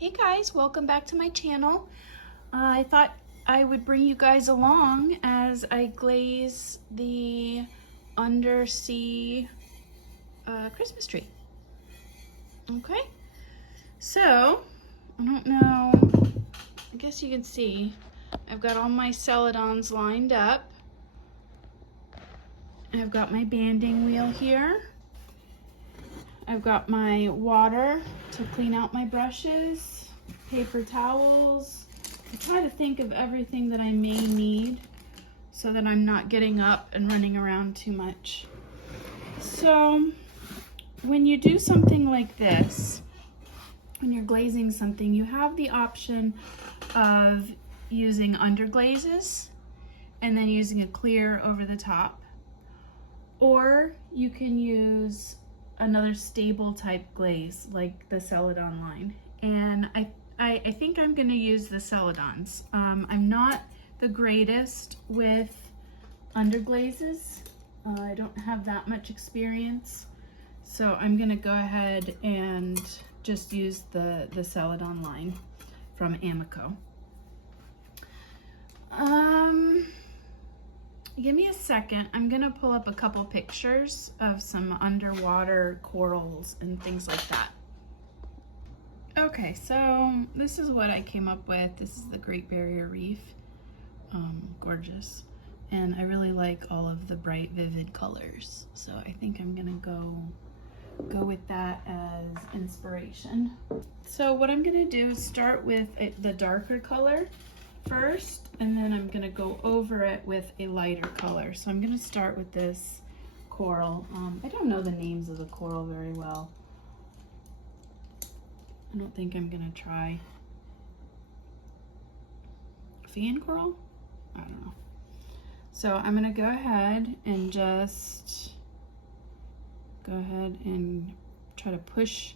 Hey guys, welcome back to my channel. I thought I would bring you guys along as I glaze the undersea Christmas tree. Okay, so I don't know, I guess you can see I've got all my celadons lined up. I've got my banding wheel here. I've got my water to clean out my brushes, paper towels. I try to think of everything that I may need so that I'm not getting up and running around too much. So when you do something like this, when you're glazing something, you have the option of using underglazes and then using a clear over the top. Or you can use another stable type glaze like the Celadon line. And I think I'm gonna use the Celadons. I'm not the greatest with underglazes. I don't have that much experience. So I'm gonna go ahead and just use the Celadon line from AnyWho. Give me a second. I'm gonna pull up a couple pictures of some underwater corals and things like that. Okay, so this is what I came up with. This is the Great Barrier Reef. Gorgeous. And I really like all of the bright, vivid colors. So I think I'm gonna go with that as inspiration. So what I'm gonna do is start with the darker color first, and then I'm gonna go over it with a lighter color. So I'm gonna start with this coral. I don't know the names of the coral very well. I don't think I'm gonna try. Fan coral? I don't know. So I'm gonna go ahead and just try to push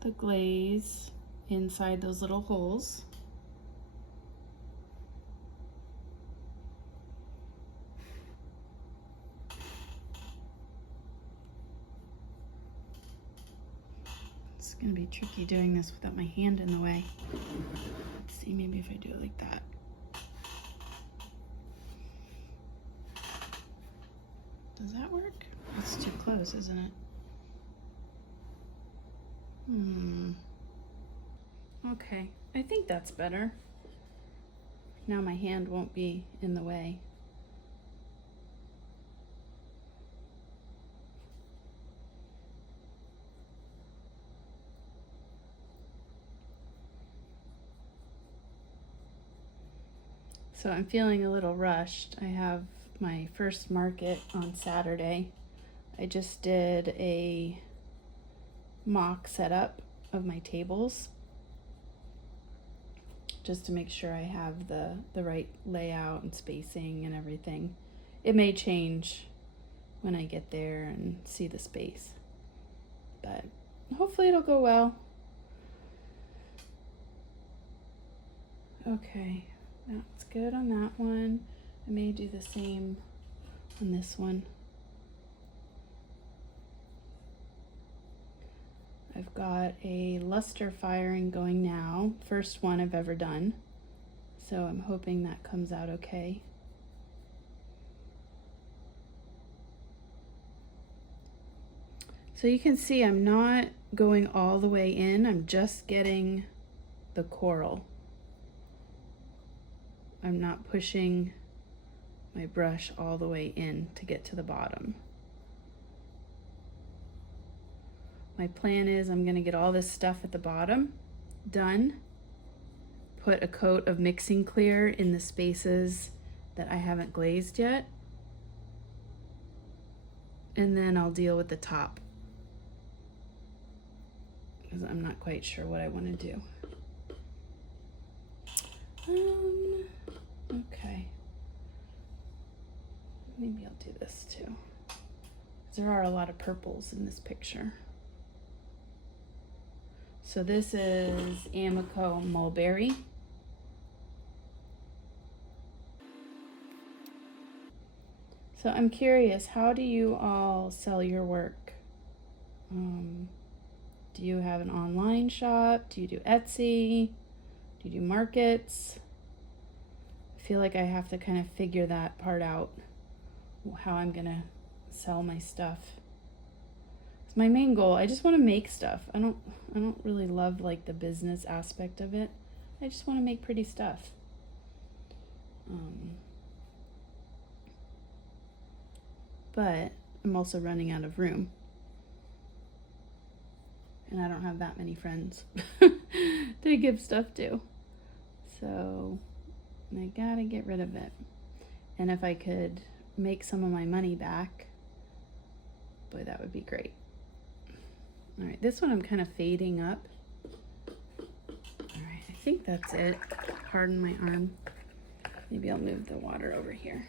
the glaze inside those little holes. It's gonna be tricky doing this without my hand in the way. Let's see, maybe if I do it like that. Does that work? It's too close, isn't it? Okay, I think that's better. Now my hand won't be in the way. So I'm feeling a little rushed. I have my first market on Saturday. I just did a mock setup of my tables just to make sure I have the right layout and spacing and everything. It may change when I get there and see the space, but hopefully it'll go well. Okay, that's good on that one. I may do the same on this one. I've got a luster firing going now, first one I've ever done, so I'm hoping that comes out okay. So you can see I'm not going all the way in, I'm just getting the coral. I'm not pushing my brush all the way in to get to the bottom. My plan is I'm gonna get all this stuff at the bottom done, put a coat of mixing clear in the spaces that I haven't glazed yet, and then I'll deal with the top because I'm not quite sure what I want to do. Okay. Maybe I'll do this too. There are a lot of purples in this picture. So this is AnyWho Mulberry. So I'm curious, how do you all sell your work? Do you have an online shop? Do you do Etsy? Do you do markets? I feel like I have to kind of figure that part out, how I'm gonna sell my stuff. It's my main goal. I just want to make stuff. I don't really love like the business aspect of it. I just want to make pretty stuff. But I'm also running out of room. And I don't have that many friends to give stuff to. So I gotta get rid of it. And if I could make some of my money back, boy, that would be great. All right, this one I'm kind of fading up. All right, I think that's it. Pardon my arm. Maybe I'll move the water over here.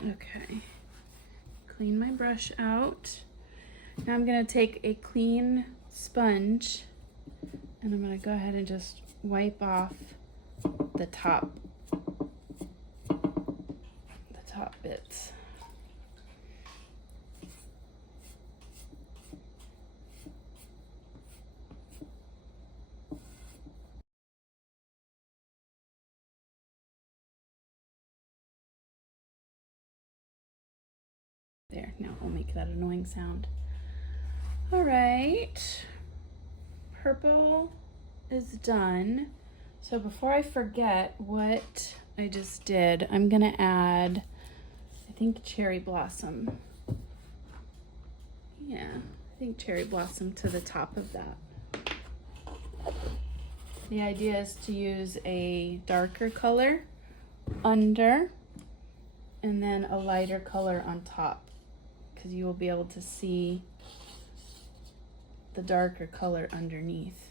Okay, clean my brush out. Now I'm gonna take a clean sponge and I'm gonna go ahead and just wipe off the top bits. There, now I'll make that annoying sound. All right, purple is done. So before I forget what I just did, I'm gonna add, I think, cherry blossom. Yeah, I think cherry blossom to the top of that. The idea is to use a darker color under and then a lighter color on top, because you will be able to see the darker color underneath.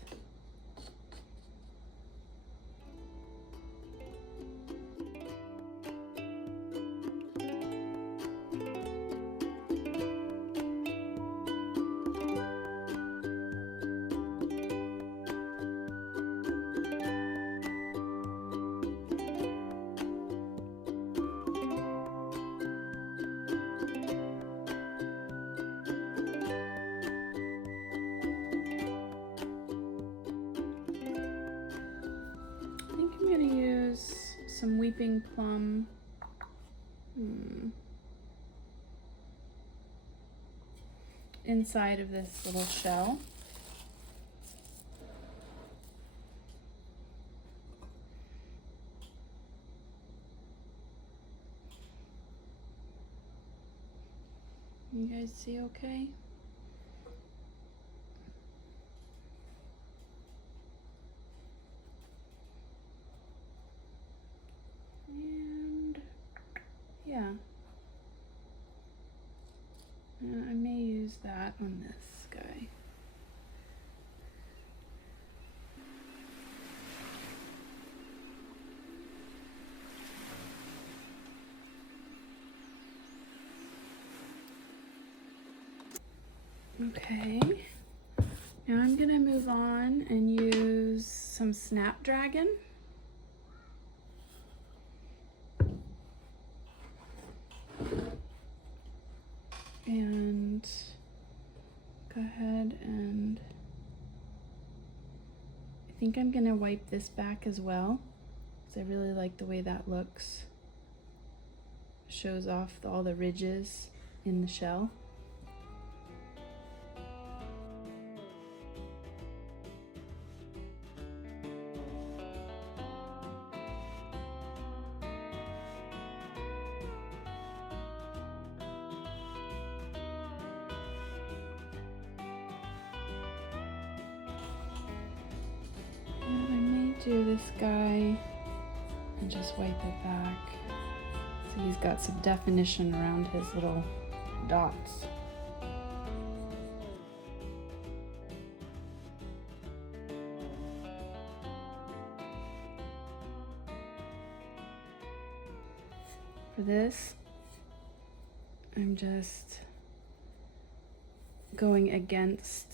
I'm gonna use some weeping plum. Inside of this little shell. You guys see okay? And yeah. And I may use that on this guy. Okay, now I'm gonna move on and use some Snapdragon. And go ahead and I think I'm gonna wipe this back as well, because I really like the way that looks. Shows off all the ridges in the shell. Do this guy and just wipe it back so he's got some definition around his little dots. For this, I'm just going against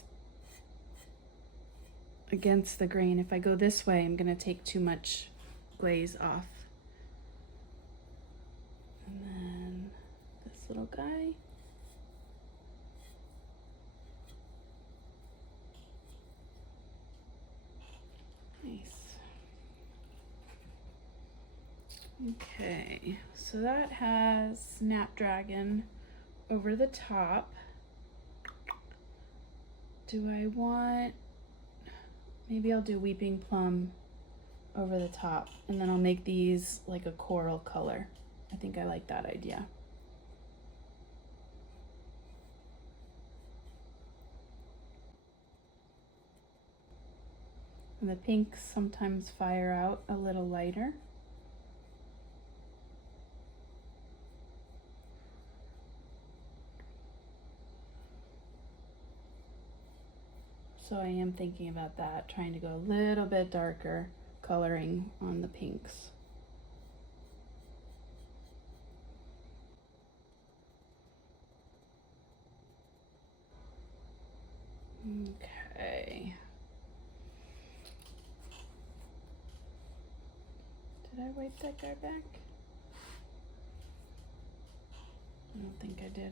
the grain. If I go this way, I'm gonna take too much glaze off. And then this little guy. Nice. Okay, so that has Snapdragon over the top. Do I want, maybe I'll do Weeping Plum over the top, and then I'll make these like a coral color. I think I like that idea. And the pinks sometimes fire out a little lighter. So I am thinking about that, trying to go a little bit darker coloring on the pinks. Okay. Did I wipe that guy back? I don't think I did.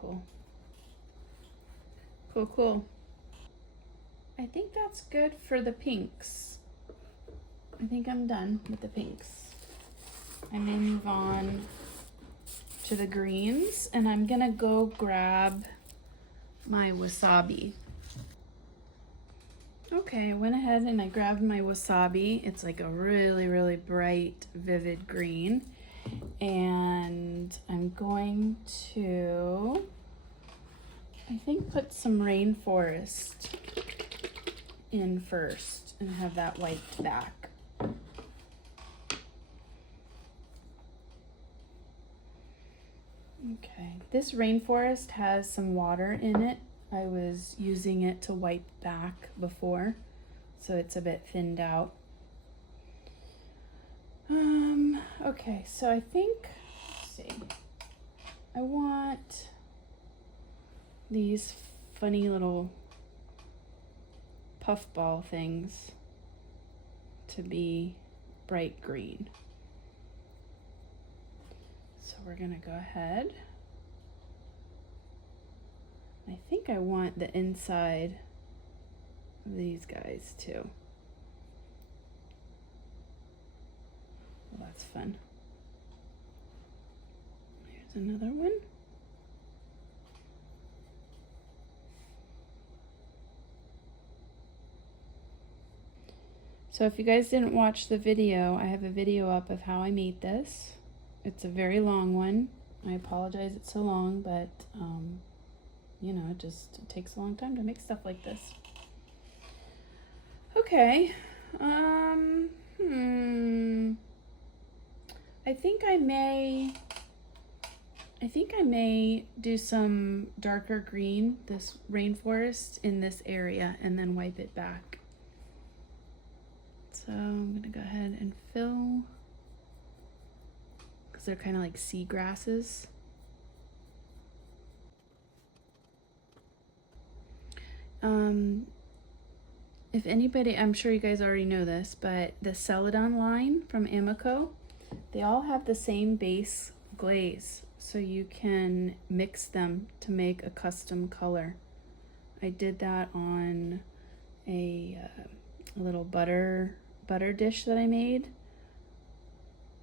Cool. Cool, cool. I think that's good for the pinks. I think I'm done with the pinks. I may move on to the greens, and I'm gonna go grab my wasabi. Okay, I went ahead and I grabbed my wasabi. It's like a really, really bright, vivid green. And I'm going to, I think, put some rainforest in first and have that wiped back. Okay, this rainforest has some water in it. I was using it to wipe back before, so it's a bit thinned out. Okay, so I think, let's see, I want these funny little puffball things to be bright green. So we're gonna go ahead. I think I want the inside of these guys too. Well, that's fun. Here's another one. So if you guys didn't watch the video, I have a video up of how I made this. It's a very long one. I apologize it's so long, but you know, it takes a long time to make stuff like this. Okay. I think I may do some darker green, this rainforest in this area, and then wipe it back. So I'm gonna go ahead and fill, because they're kind of like sea grasses. If anybody, I'm sure you guys already know this, but the Celadon line from AnyWho, they all have the same base glaze, so you can mix them to make a custom color. I did that on a little butter dish that I made,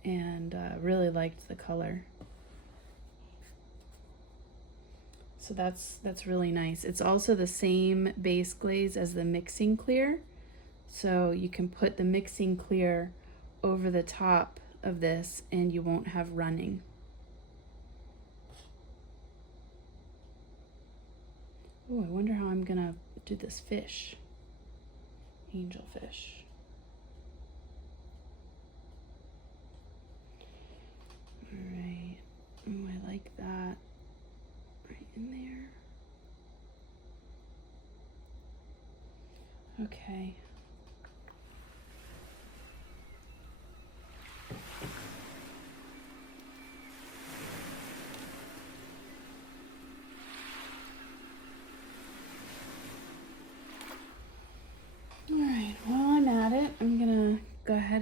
and really liked the color. So that's really nice. It's also the same base glaze as the mixing clear, so you can put the mixing clear over the top of this and you won't have running. Oh, I wonder how I'm gonna do this fish. Angelfish. All right. Oh, I like that. Right in there. Okay.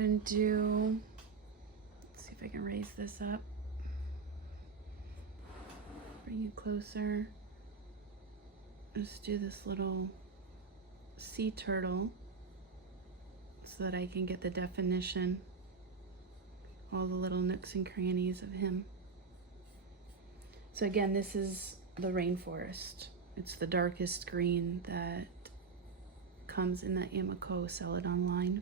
and do, let's see if I can raise this up. Bring you closer. Just do this little sea turtle so that I can get the definition, all the little nooks and crannies of him. So again, this is the rainforest. It's the darkest green that comes in the AnyWho Sell It Online.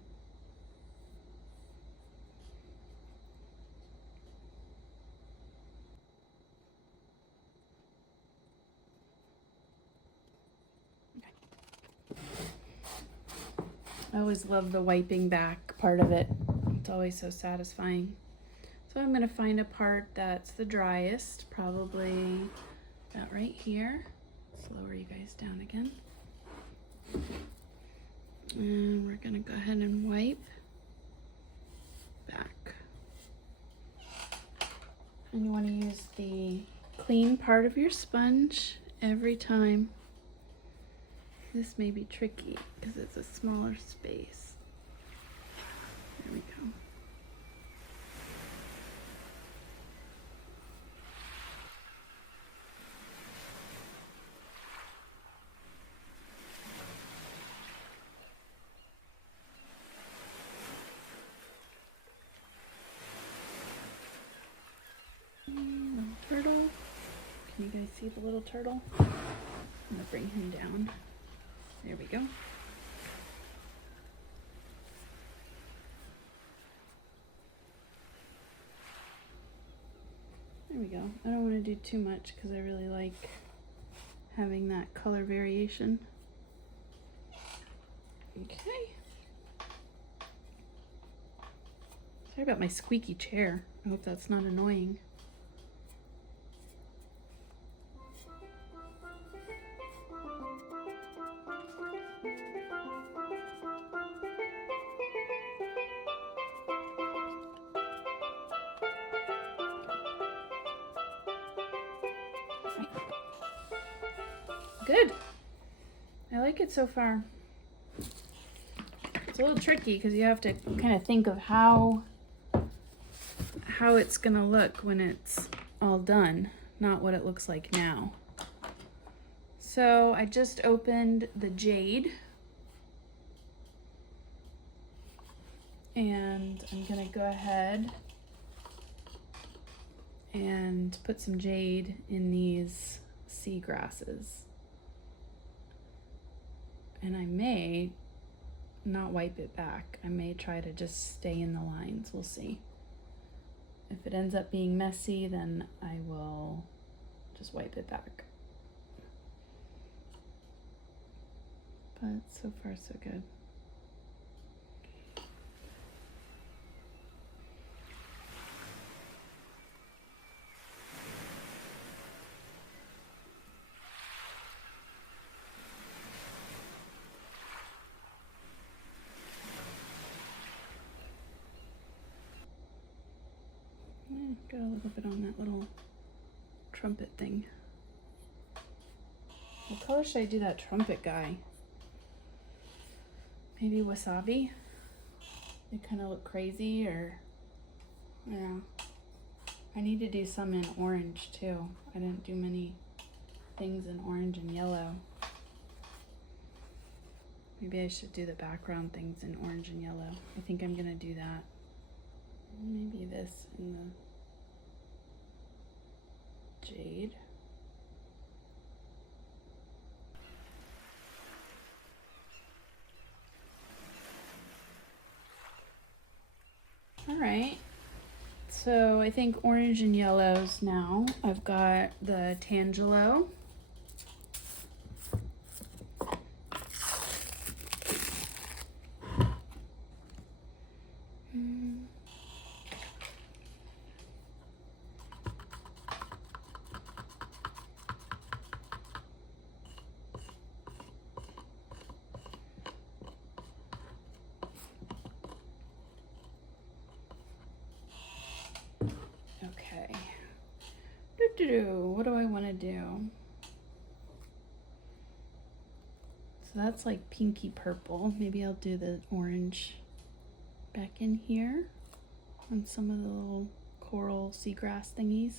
I always love the wiping back part of it. It's always so satisfying. So I'm going to find a part that's the driest, probably about right here. Let's lower you guys down again. And we're going to go ahead and wipe back. And you want to use the clean part of your sponge every time. This may be tricky because it's a smaller space. There we go. Little turtle. Can you guys see the little turtle? I'm gonna bring him down. There we go. There we go. I don't want to do too much because I really like having that color variation. Okay. Sorry about my squeaky chair. I hope that's not annoying. Good. I like it so far. It's a little tricky because you have to kind of think of how it's gonna look when it's all done, not what it looks like now. So I just opened the jade and I'm gonna go ahead and put some jade in these sea grasses. And I may not wipe it back. I may try to just stay in the lines. We'll see. If it ends up being messy, then I will just wipe it back. But so far, so good. Got a little bit on that little trumpet thing. What color should I do that trumpet guy? Maybe wasabi? They kind of look crazy, or yeah. I need to do some in orange too. I didn't do many things in orange and yellow. Maybe I should do the background things in orange and yellow. I think I'm gonna do that. Maybe this in the jade. All right, so I think orange and yellows now. I've got the Tangelo. What do I want to do? So that's like pinky purple. Maybe I'll do the orange back in here on some of the little coral seagrass thingies.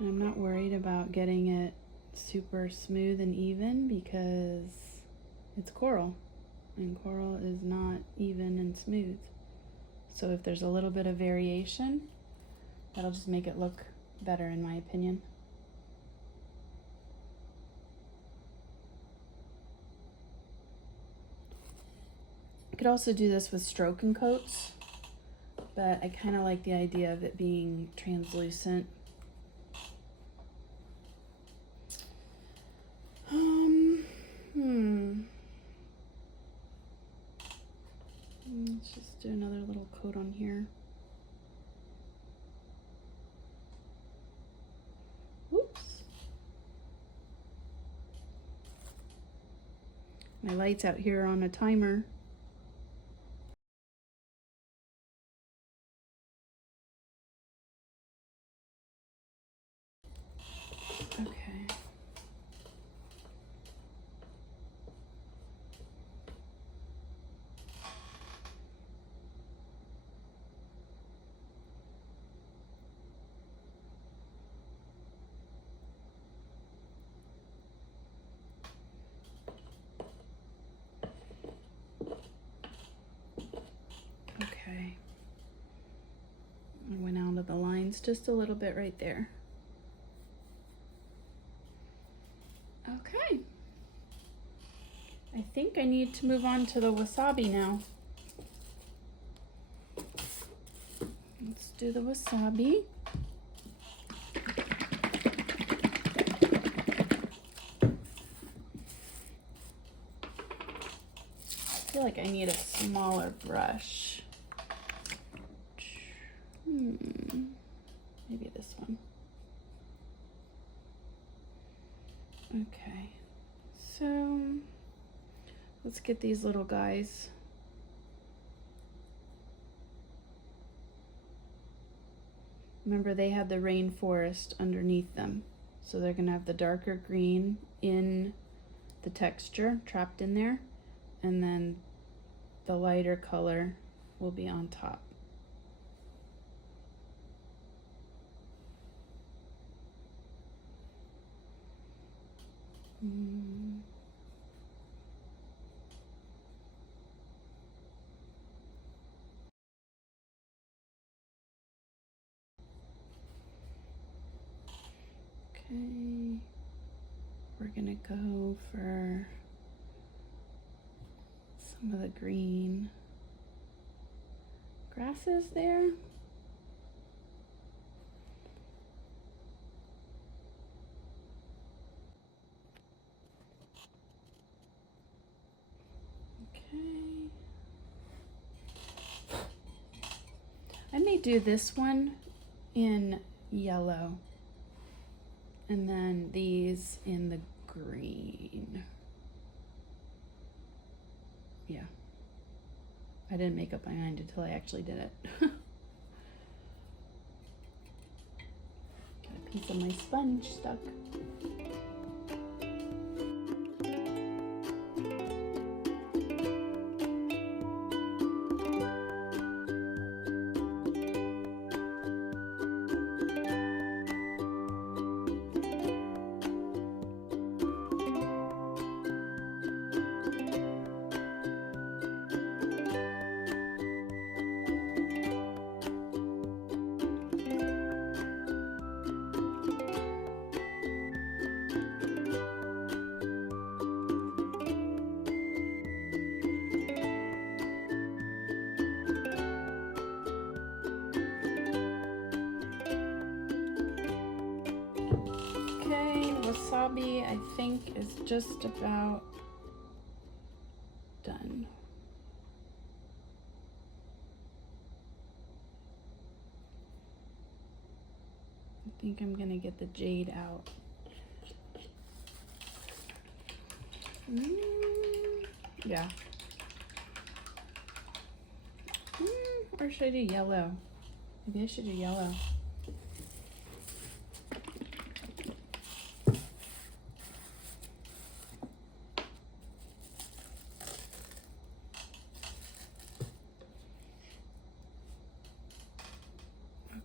And I'm not worried about getting it super smooth and even because it's coral, and coral is not even and smooth. So if there's a little bit of variation, that'll just make it look better in my opinion. I could also do this with stroke and coats, but I kind of like the idea of it being translucent. Let's just do another little coat on here. Whoops. My light's out here on a timer. Okay. Okay. I went out of the lines just a little bit right there. Okay. I think I need to move on to the wasabi now. Let's do the wasabi. I feel like I need a smaller brush. Maybe this one. Okay, so let's get these little guys. Remember, they had the rainforest underneath them, so they're gonna have the darker green in the texture trapped in there, and then the lighter color will be on top. Okay, we're gonna go for some of the green grasses there. Okay. I may do this one in yellow and then these in the green. Yeah. I didn't make up my mind until I actually did it. Got a piece of my sponge stuck. Wasabi, I think, is just about done. I think I'm gonna get the jade out. Yeah. Or should I do yellow? Maybe I should do yellow.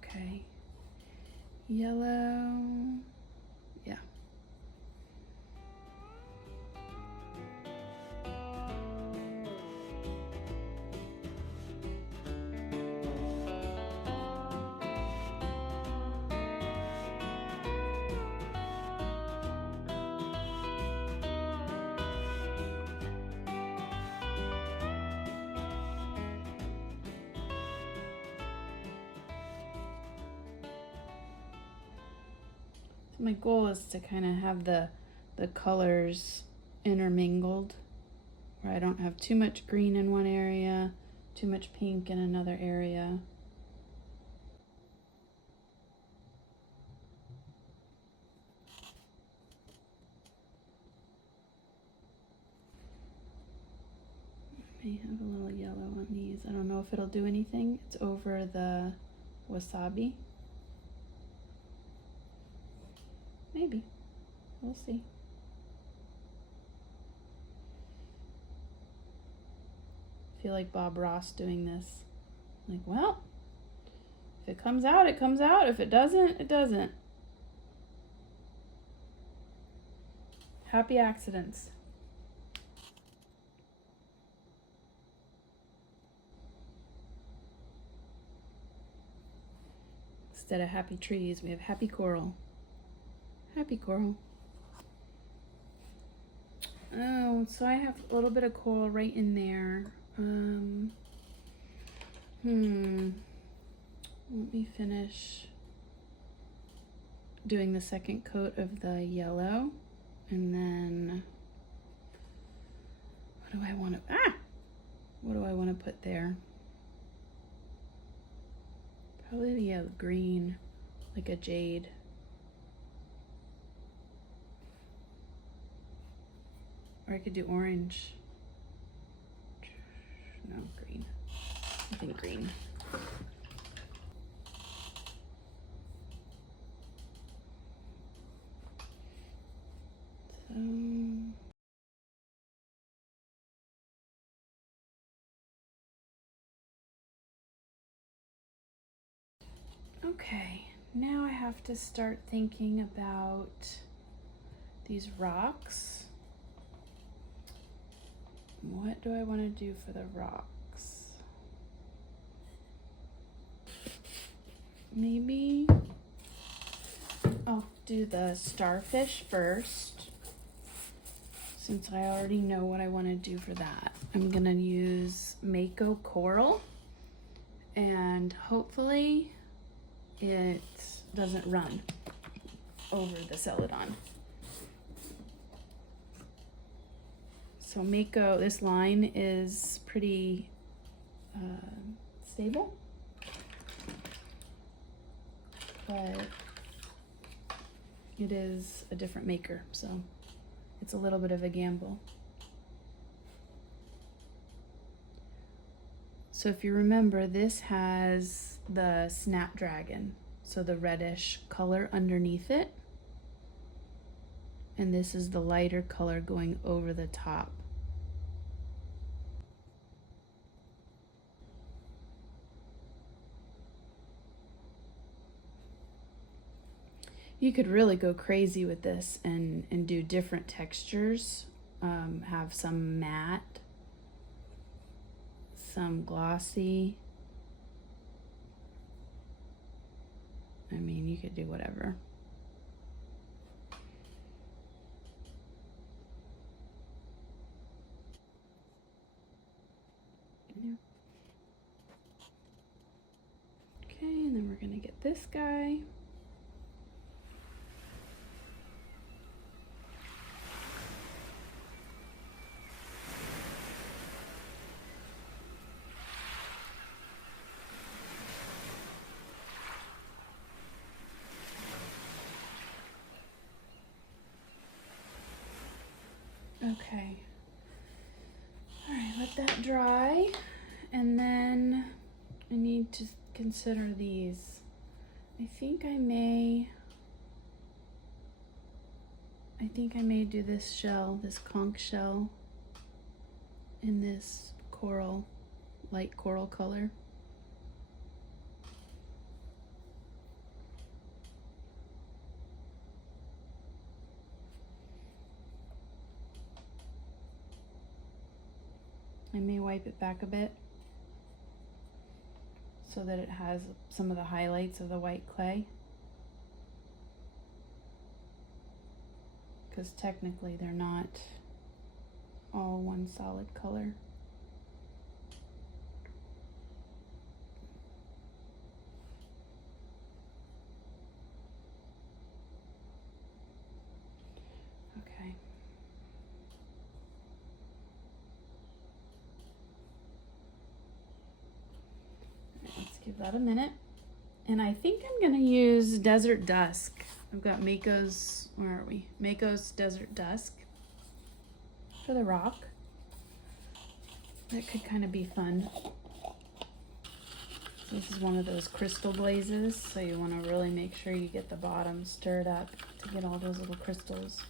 Okay. Yellow. Yeah. My goal is to kind of have the colors intermingled, where I don't have too much green in one area, too much pink in another area. I may have a little yellow on these. I don't know if it'll do anything. It's over the wasabi. Maybe. We'll see. I feel like Bob Ross doing this. Like, well, if it comes out, it comes out. If it doesn't, it doesn't. Happy accidents. Instead of happy trees, we have happy coral. Happy coral. Oh, so I have a little bit of coral right in there. Let me finish doing the second coat of the yellow, and then what do I want to put there? Probably a green, like a jade. Or I could do orange. No, green. I think green. Okay, now I have to start thinking about these rocks. What do I want to do for the rocks? Maybe I'll do the starfish first, since I already know what I want to do for that. I'm gonna use Mako coral, and hopefully it doesn't run over the Celadon. So Mako, this line is pretty stable, but it is a different maker, so it's a little bit of a gamble. So if you remember, this has the snapdragon, so the reddish color underneath it, and this is the lighter color going over the top. You could really go crazy with this and do different textures, have some matte, some glossy. I mean, you could do whatever. Okay, and then we're gonna get this guy. Okay. let that dry, and then I need to consider these. I think I may do this shell, this conch shell, in this coral, light coral color. I may wipe it back a bit so that it has some of the highlights of the white clay, because technically they're not all one solid color. Okay. Let's give that a minute. And I think I'm gonna use Desert Dusk. I've got Mako's, where are we? Mako's Desert Dusk for the rock. That could kind of be fun. So this is one of those crystal glazes, so you want to really make sure you get the bottom stirred up to get all those little crystals.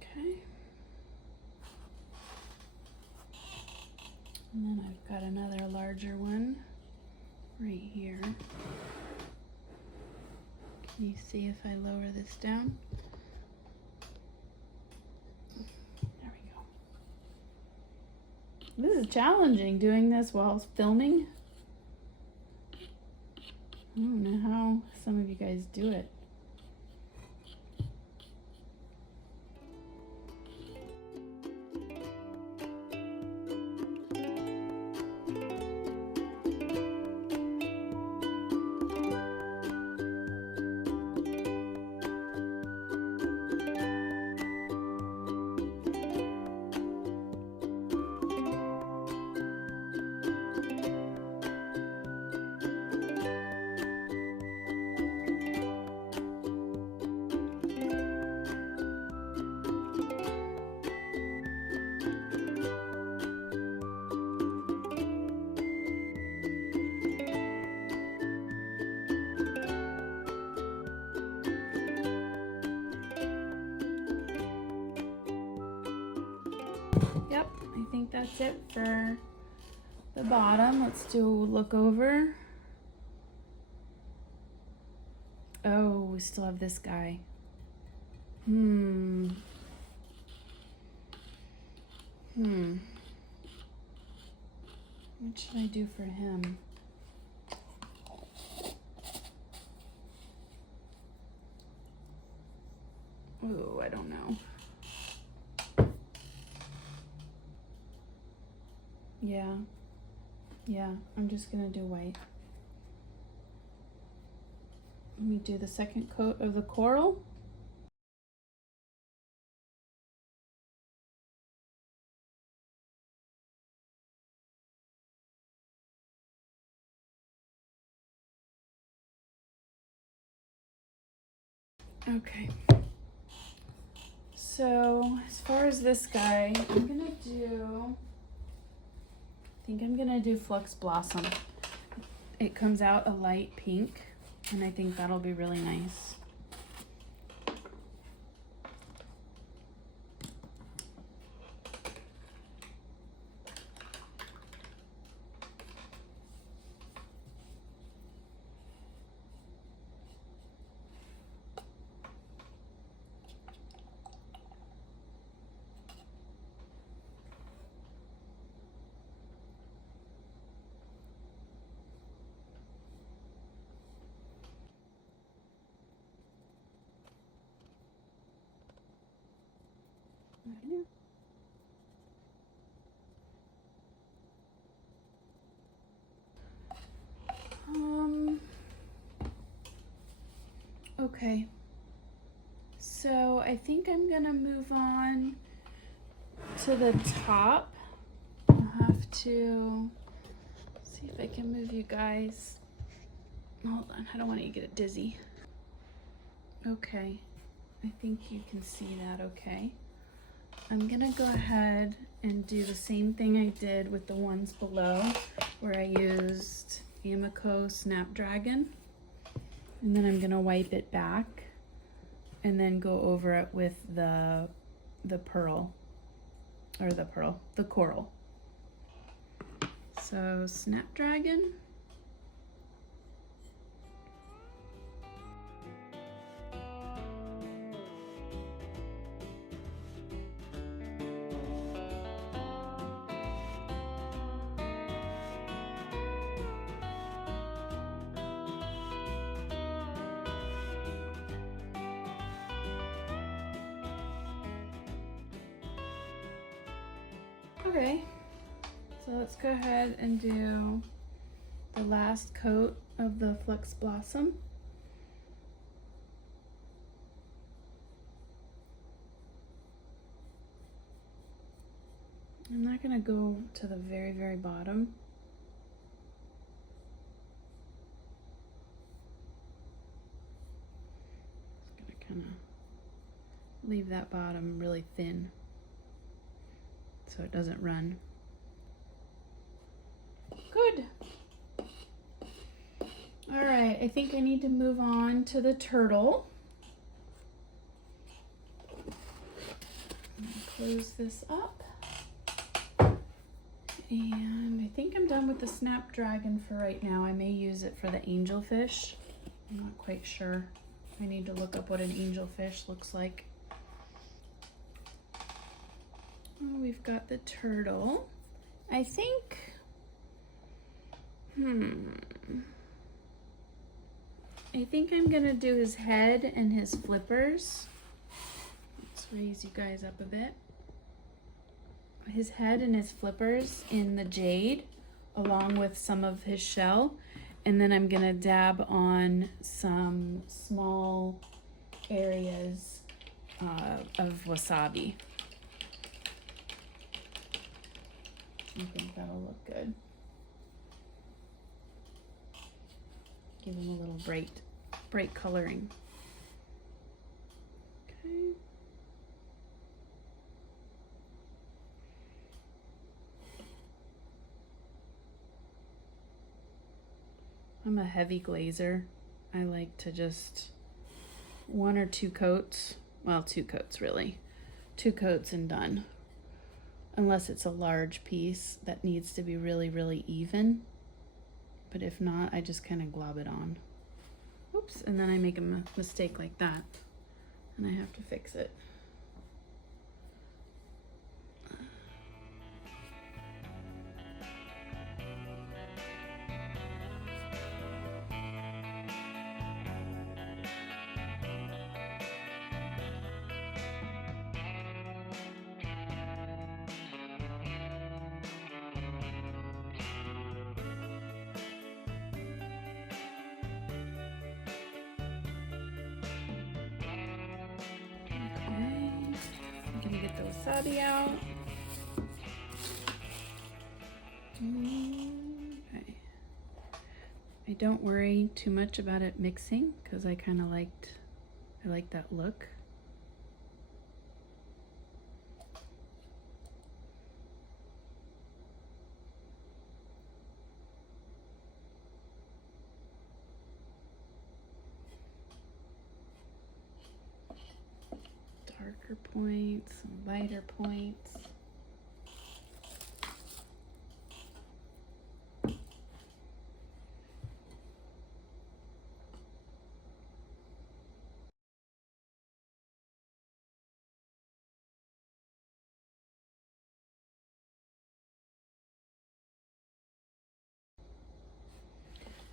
Okay. And then I've got another larger one right here. Can you see if I lower this down? There we go. This is challenging, doing this while filming. I don't know how some of you guys do it. Yep, I think that's it for the bottom. Let's do a look over. Oh, we still have this guy. What should I do for him? Oh, I don't know. Yeah, I'm just gonna do white. Let me do the second coat of the coral. Okay. So as far as this guy, I think I'm gonna do Flux Blossom. It comes out a light pink, and I think that'll be really nice. Okay. So I think I'm gonna move on to the top. I'll have to see if I can move you guys. Hold on, I don't want you to get dizzy. Okay, I think you can see that okay. I'm gonna go ahead and do the same thing I did with the ones below, where I used AnyWho Snapdragon. And then I'm gonna wipe it back and then go over it with the coral. So Snapdragon. Okay, so let's go ahead and do the last coat of the Flex Blossom. I'm not going to go to the very, very bottom. Just going to kind of leave that bottom really thin so it doesn't run. Good. All right, I think I need to move on to the turtle. Close this up. And I think I'm done with the Snapdragon for right now. I may use it for the Angelfish. I'm not quite sure. I need to look up what an Angelfish looks like. Oh, we've got the turtle. I think, I think I'm gonna do his head and his flippers. Let's raise you guys up a bit. His head and his flippers in the jade along with some of his shell, and then I'm gonna dab on some small areas of wasabi. I think that'll look good. Give him a little bright coloring. Okay. I'm a heavy glazer. I like to just 1 or 2 coats. Well, 2 coats really. 2 coats and done. Unless it's a large piece that needs to be really, really even. But if not, I just kind of glob it on. Oops, and then I make a mistake like that. And I have to fix it. I'm gonna get the wasabi out. Okay. I don't worry too much about it mixing because I kind of I like that look. Darker points, some lighter points.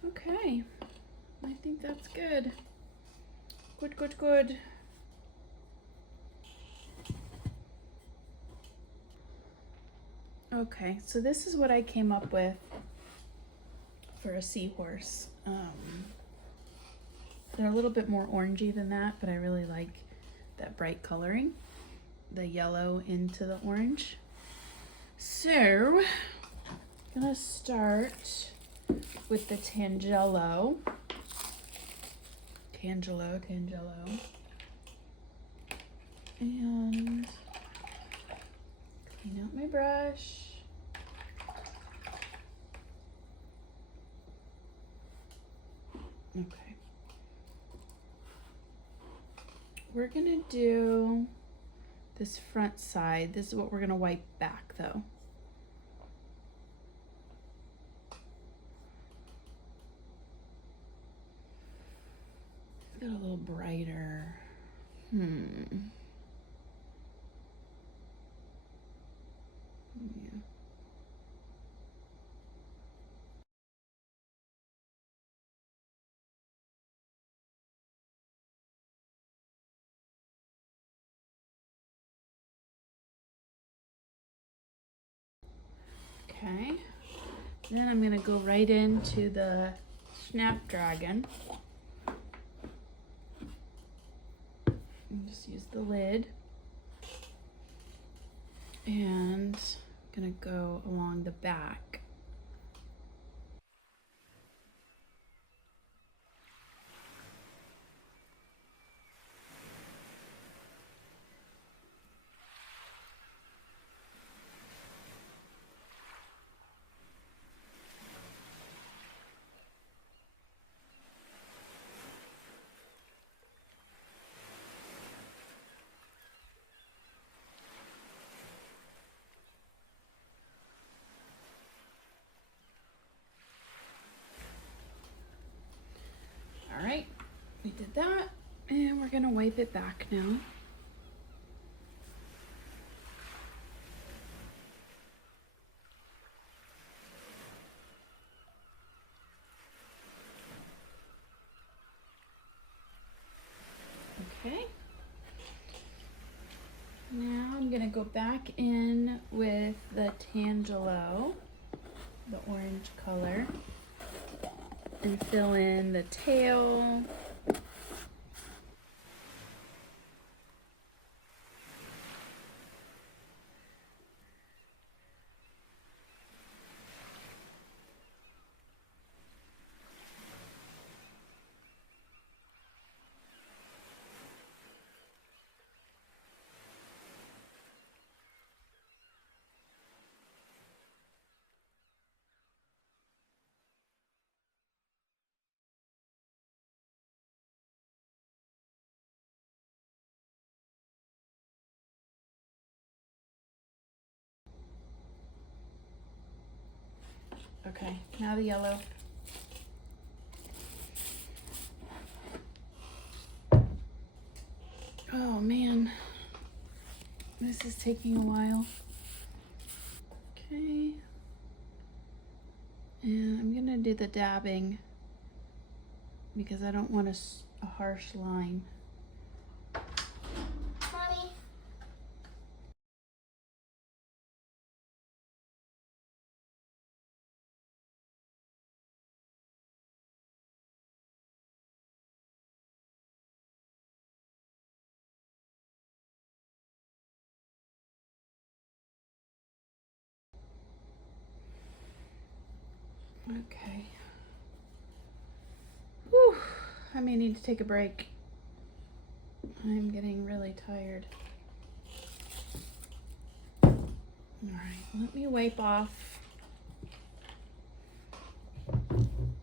Okay, I think that's good. Good, good, good. Okay, so this is what I came up with for a seahorse. They're a little bit more orangey than that, but I really like that bright coloring, the yellow into the orange. So I'm gonna start with the Tangelo. Tangelo. And clean out my brush. Okay. We're gonna do this front side. This is what we're gonna wipe back though. Got a little brighter. Yeah. Okay. Then I'm gonna go right into the Snapdragon. And just use the lid. And I'm gonna go along the back. All right, we did that, and we're gonna wipe it back now. Okay. Now I'm gonna go back in with the Tangelo, the orange color, and fill in the tail. Okay, now the yellow. Oh man, this is taking a while. Okay. And I'm gonna do the dabbing because I don't want a harsh line. Mommy. Okay. Whew, I may need to take a break. I'm getting really tired. All right, let me wipe off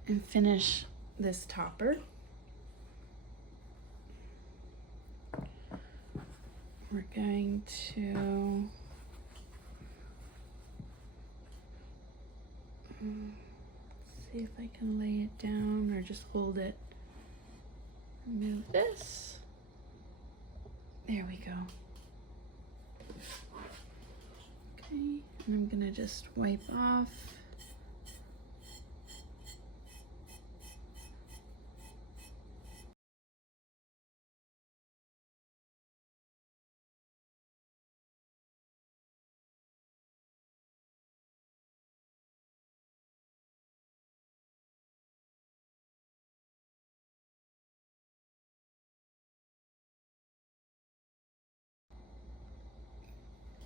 and finish this topper. We're going to see if I can lay it down or just hold it. Move this. There we go. Okay, and I'm gonna just wipe off.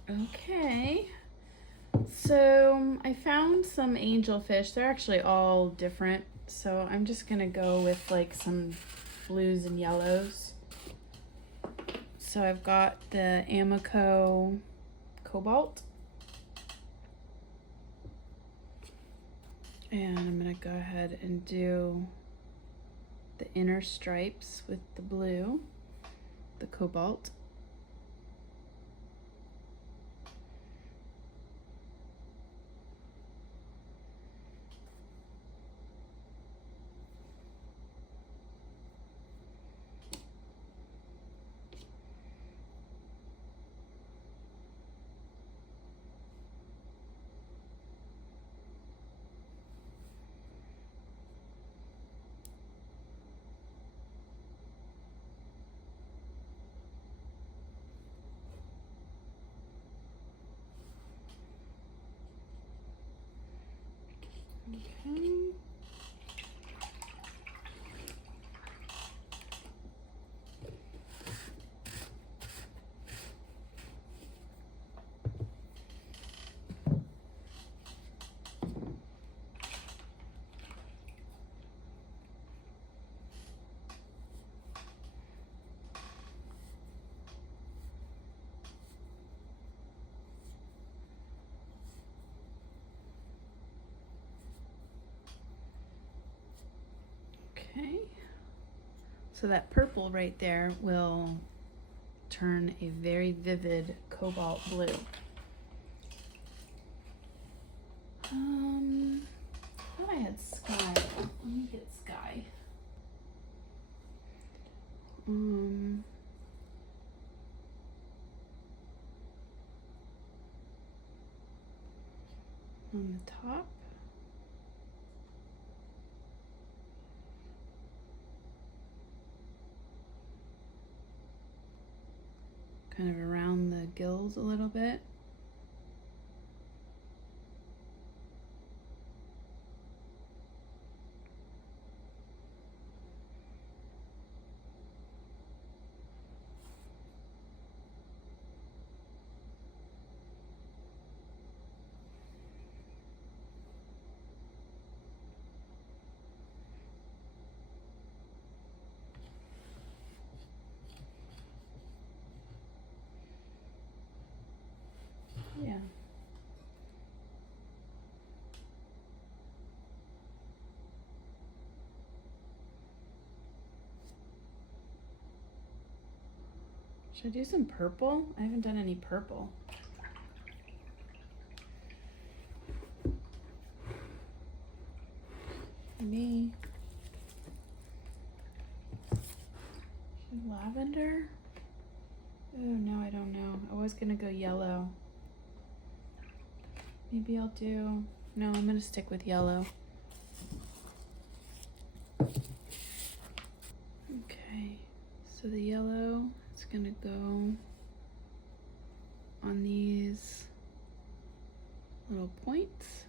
Okay, so I found some angelfish. They're actually all different, so I'm just gonna go with like some blues and yellows. So I've got the AnyWho cobalt, and I'm gonna go ahead and do the inner stripes with the blue, the cobalt. Okay. Okay, so that purple right there will turn a very vivid cobalt blue. I thought I had sky. Let me get sky. On the top. Kind of around the gills a little bit. Yeah. Should I do some purple? I haven't done any purple. Maybe lavender? Oh, no, I don't know. I was gonna go yellow. Maybe I'll do, no, I'm gonna stick with yellow. Okay, so the yellow is gonna go on these little points.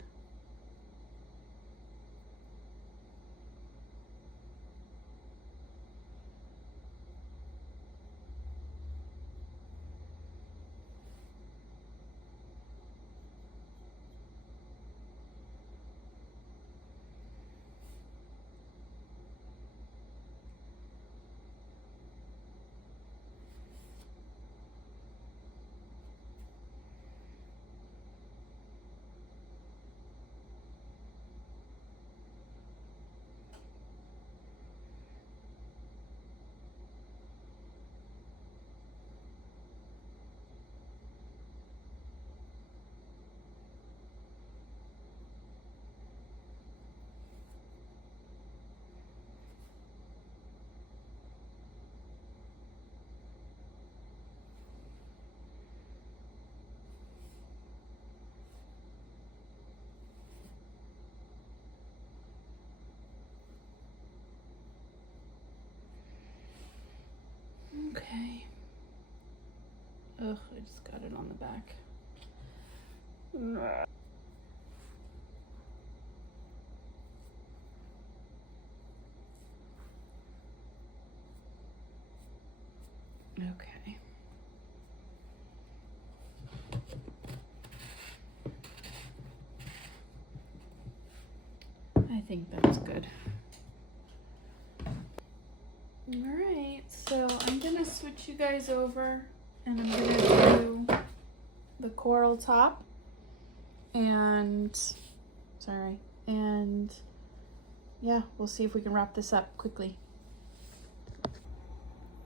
Okay. Ugh, I just got it on the back. Okay. think that's good. All right, so I'm gonna switch you guys over and I'm gonna do the coral top and, and yeah, we'll see if we can wrap this up quickly.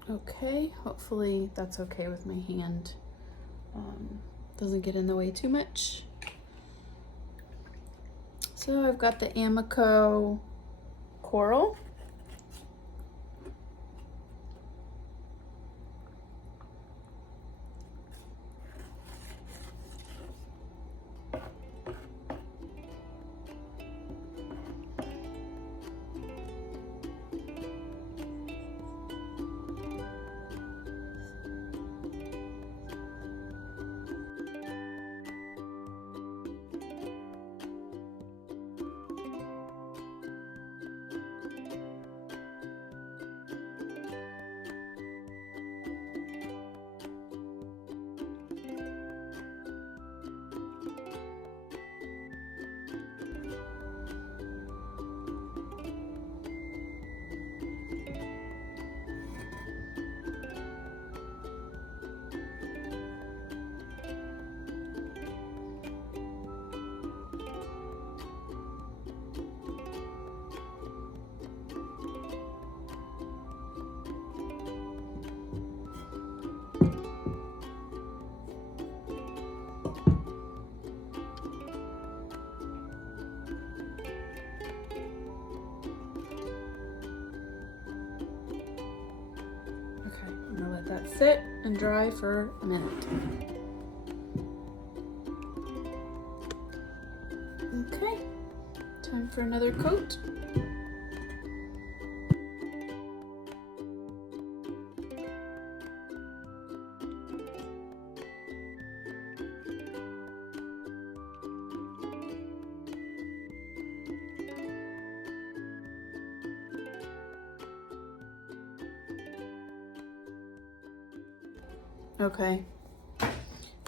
Okay, hopefully that's okay with my hand. Doesn't get in the way too much. So I've got the AnyWho coral. I'm gonna let that sit and dry for a minute. Okay, time for another coat. Okay.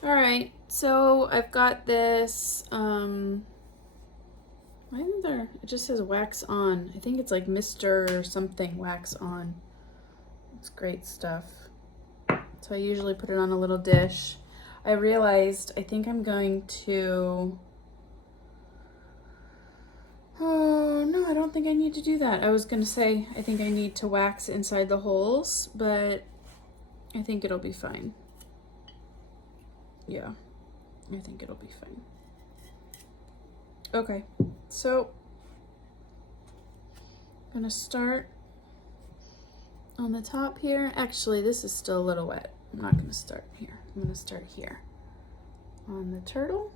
All right. So I've got this. Why isn't there? It just says wax on. I think it's like Mr. or something wax on. It's great stuff. So I usually put it on a little dish. I realized I think I'm going to. Oh no, I don't think I need to do that. I was gonna say I think I need to wax inside the holes, but I think it'll be fine. Yeah, I think it'll be fine. Okay, so I'm gonna start on the top here. Actually, this is still a little wet. I'm not gonna start here. I'm gonna start here on the turtle.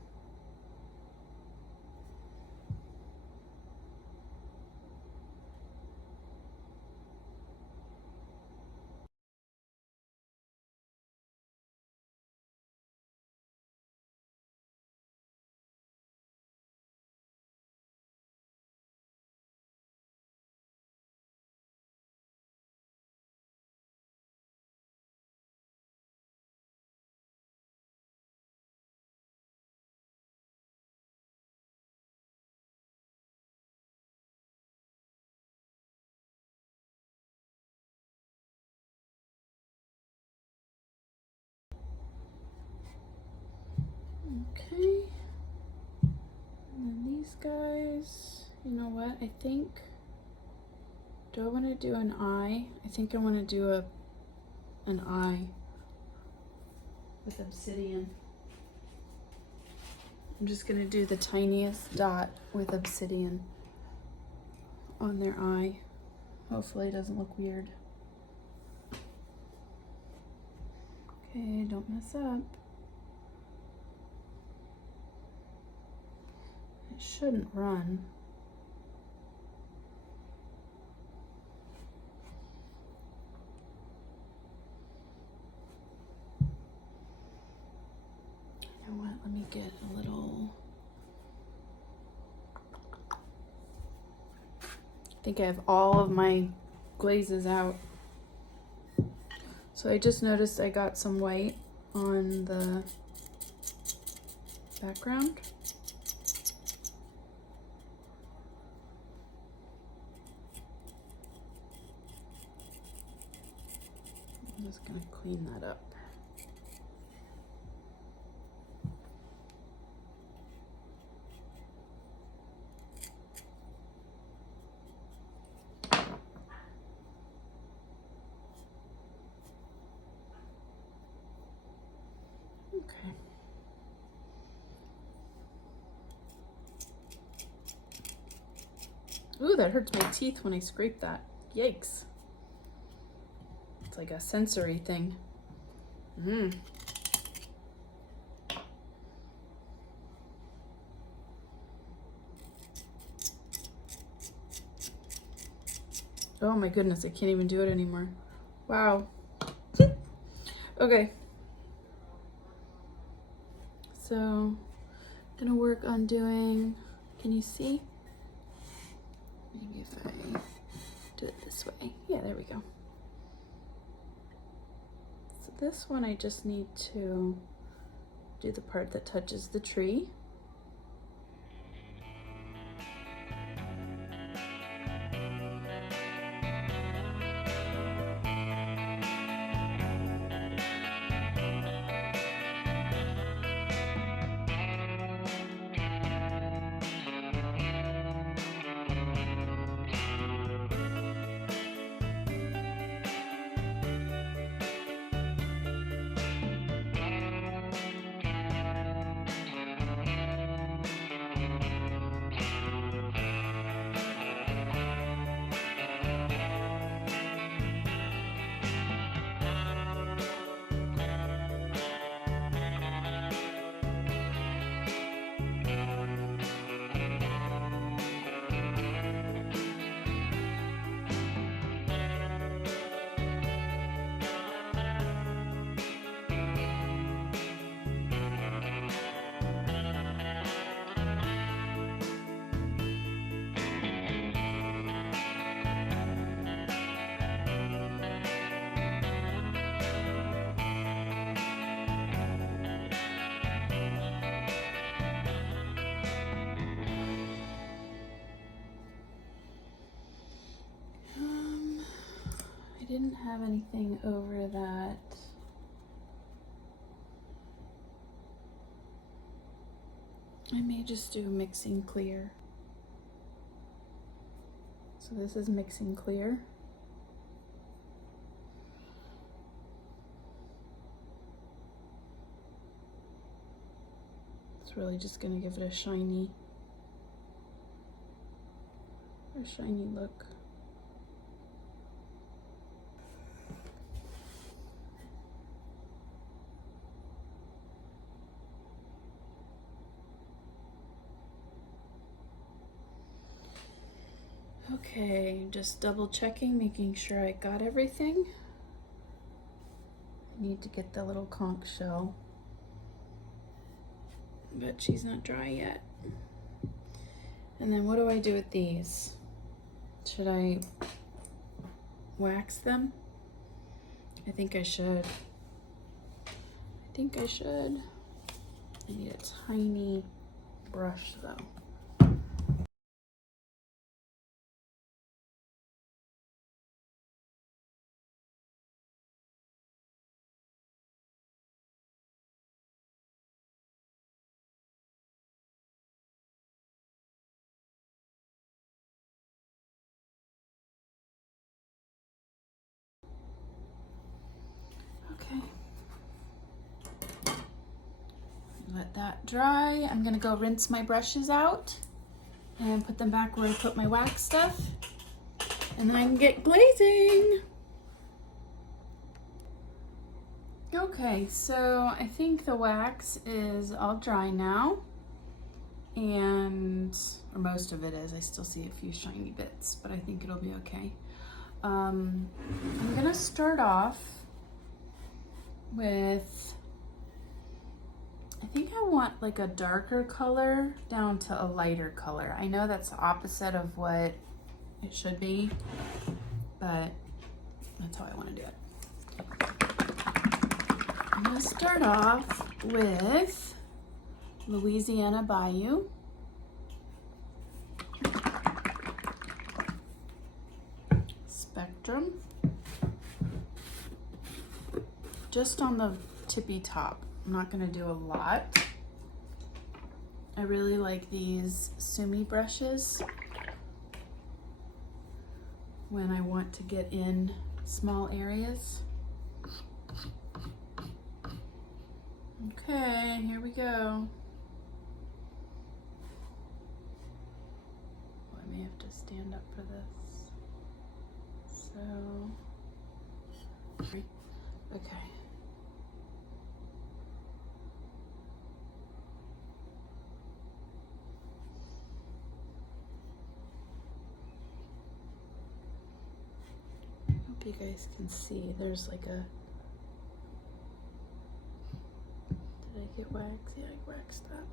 Okay, and then these guys, you know what, I think, do I want to do an eye? I think I want to do an eye with obsidian. I'm just going to do the tiniest dot with obsidian on their eye. Hopefully it doesn't look weird. Okay, don't mess up. It shouldn't run. You know what? Let me get a little. I think I have all of my glazes out. So I just noticed I got some white on the background. just gonna clean that up. Okay. Ooh, that hurts my teeth when I scrape that. Yikes. It's like a sensory thing. Oh my goodness, I can't even do it anymore. Wow. Okay. So, I'm gonna work on doing, can you see? Maybe if I do it this way. Yeah, there we go. So this one I just need to do the part that touches the tree. I didn't have anything over that. I may just do mixing clear. So this is mixing clear. It's really just gonna give it a shiny look. Okay, just double checking, making sure I got everything. I need to get the little conch shell, but she's not dry yet. And then what do I do with these? Should I wax them? I think I should. I need a tiny brush though. Okay. Let that dry. I'm gonna go rinse my brushes out and put them back where I put my wax stuff. And then I can get glazing. Okay, so I think the wax is all dry now. Or most of it is. I still see a few shiny bits, but I think it'll be okay. I'm gonna start off with, I think I want like a darker color down to a lighter color. I know that's the opposite of what it should be, but that's how I want to do it. I'm gonna start off with Louisiana Bayou. Spectrum. just on the tippy top. I'm not gonna do a lot. I really like these Sumi brushes when I want to get in small areas. Okay, here we go. Oh, I may have to stand up for this. So, okay. Hope you guys can see. There's like a, did I get wax? Yeah, I waxed that.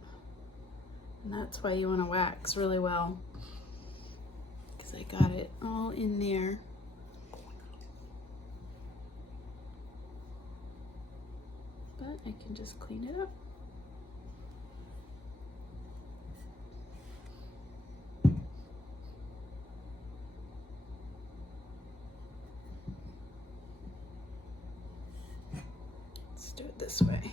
And that's why you want to wax really well, because I got it all in there. But I can just clean it up. Let's do it this way.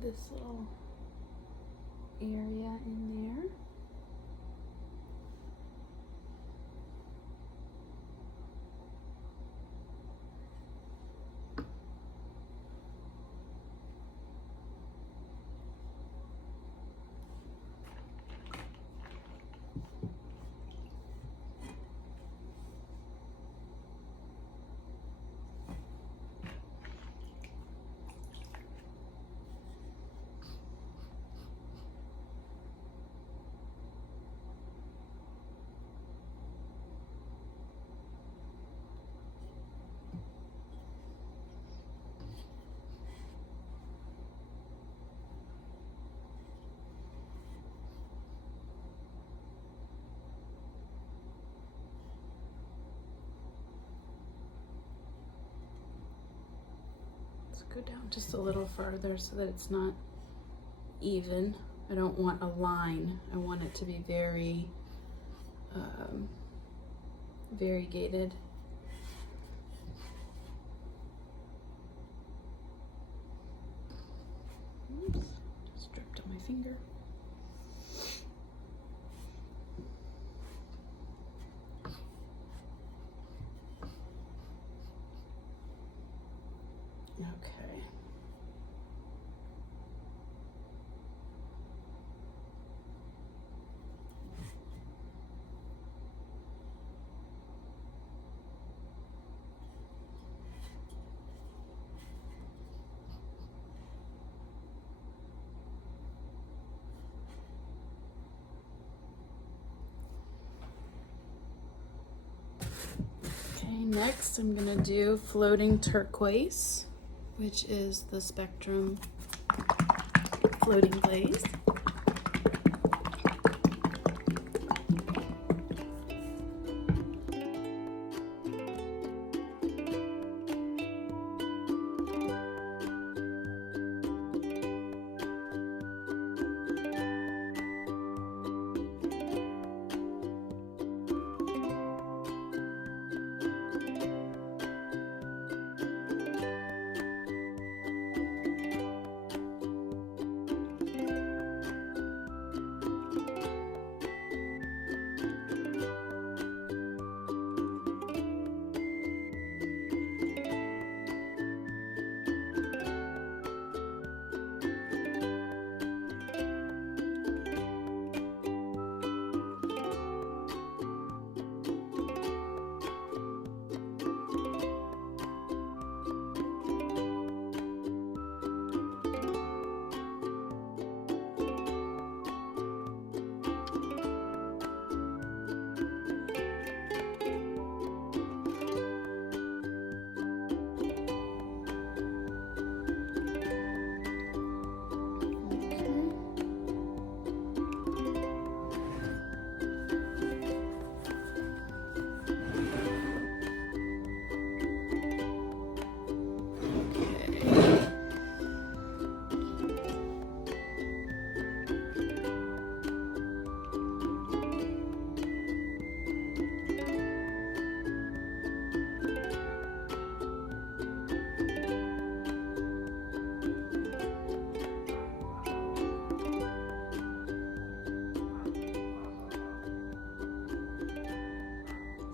This little area in there. Go down just a little further so that it's not even. I don't want a line. I want it to be very variegated. Oops, just dripped on my finger. Okay. Okay, next I'm gonna do floating turquoise, which is the Spectrum floating glaze.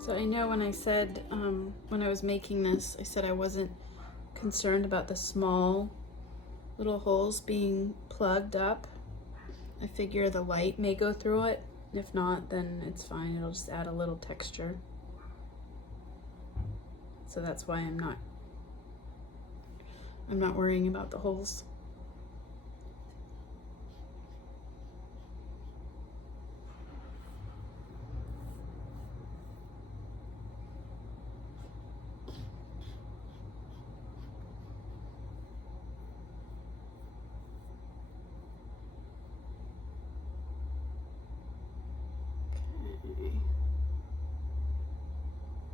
So I know when I said, when I was making this, I said I wasn't concerned about the small little holes being plugged up. I figure the light may go through it. If not, then it's fine. It'll just add a little texture. So that's why I'm not worrying about the holes.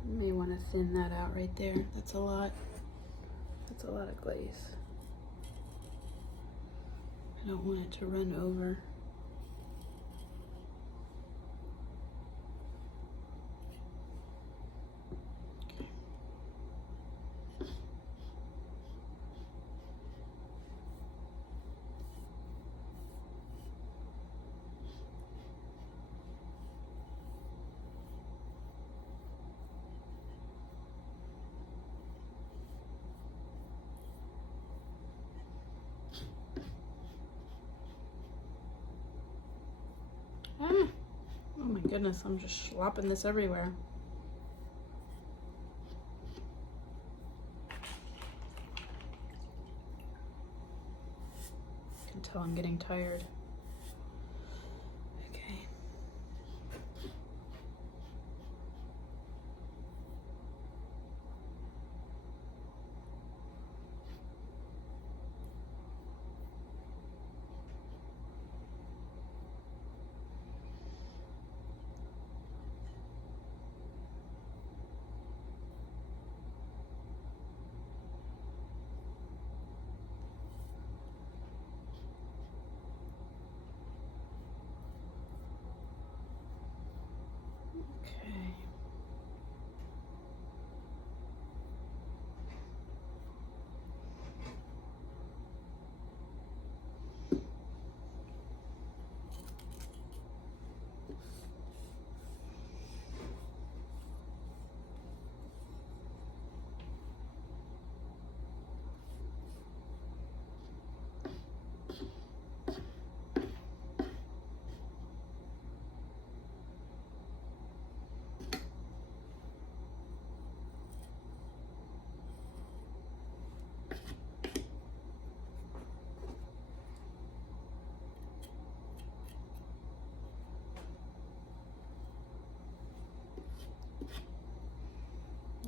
May want to thin that out right there. That's a lot. That's a lot of glaze. I don't want it to run over. Oh my goodness, I'm just slopping this everywhere. I can tell I'm getting tired. Okay. Okay.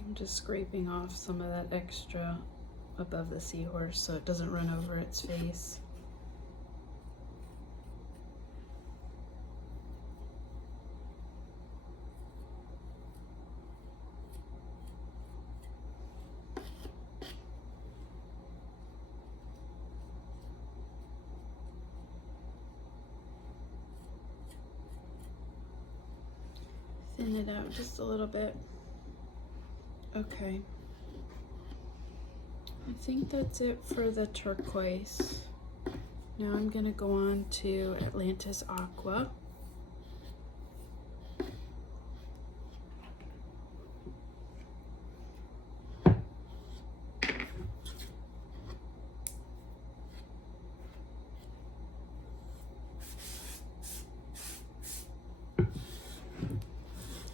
I'm just scraping off some of that extra above the seahorse so it doesn't run over its face. Thin it out just a little bit. Okay. I think that's it for the turquoise. Now I'm gonna go on to Atlantis Aqua.